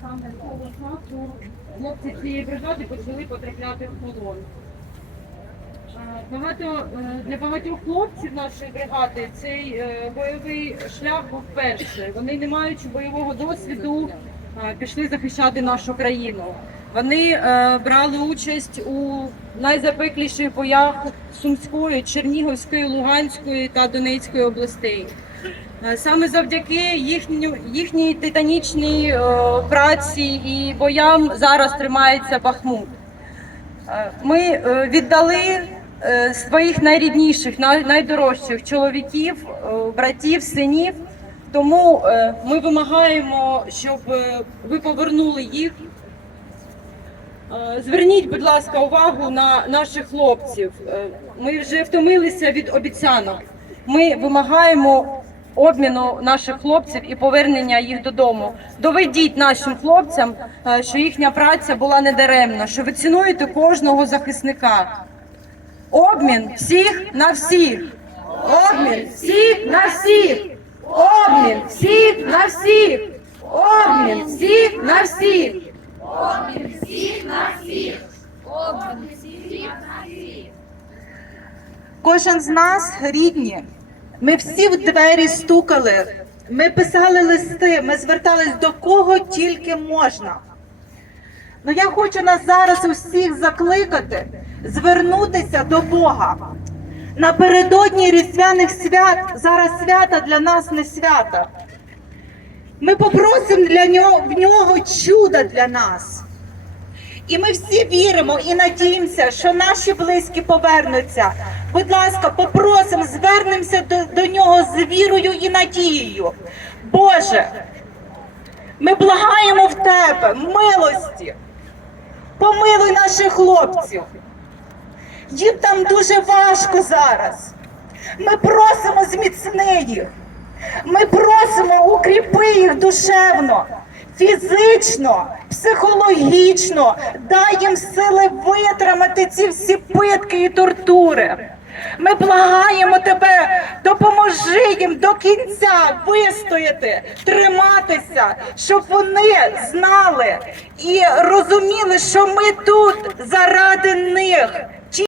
Саме того часу хлопці цієї бригади почали потрапляти в полон. Багато е, для багатьох хлопців нашої бригади цей е, бойовий шлях був перший. Вони, не маючи бойового досвіду, е, пішли захищати нашу країну. Вони брали участь у найзапекліших боях Сумської, Чернігівської, Луганської та Донецької областей. Е, Саме завдяки їхню, їхній титанічній е, праці і боям зараз тримається Бахмут. Е, Ми віддали своїх найрідніших, най- найдорожчих чоловіків, братів, синів. Тому ми вимагаємо, щоб ви повернули їх. Зверніть, будь ласка, увагу на наших хлопців. Ми вже втомилися від обіцянок. Ми вимагаємо обміну наших хлопців і повернення їх додому. Доведіть нашим хлопцям, е, що їхня праця була недаремна, що ви цінуєте кожного захисника. Обмін всіх на всіх, обмін всіх на всіх, Обмін всіх на всіх. Обмін всіх на всіх. Обмін всіх на всіх. Обмін всіх на всіх. Кожен з нас рідні. Ми всі в двері стукали, ми писали листи, ми звертались до кого тільки можна. Ну я хочу нас зараз усіх закликати, звернутися до Бога. Напередодні різдвяних свят зараз свята для нас не свята. Ми попросимо для нього в нього чуда для нас. І ми всі віримо і надіємося, що наші близькі повернуться. Будь ласка, попросимо, звернемося до, до нього з вірою і надією. Боже, ми благаємо в тебе милості. Помилуй наших хлопців. Їм там дуже важко зараз. Ми просимо зміцни їх. Ми просимо укріпи їх душевно, фізично, психологічно, дай їм сили витримати ці всі питки і тортури. Ми благаємо тебе, допоможи їм до кінця вистояти, триматися, щоб вони знали і розуміли, що ми тут заради них.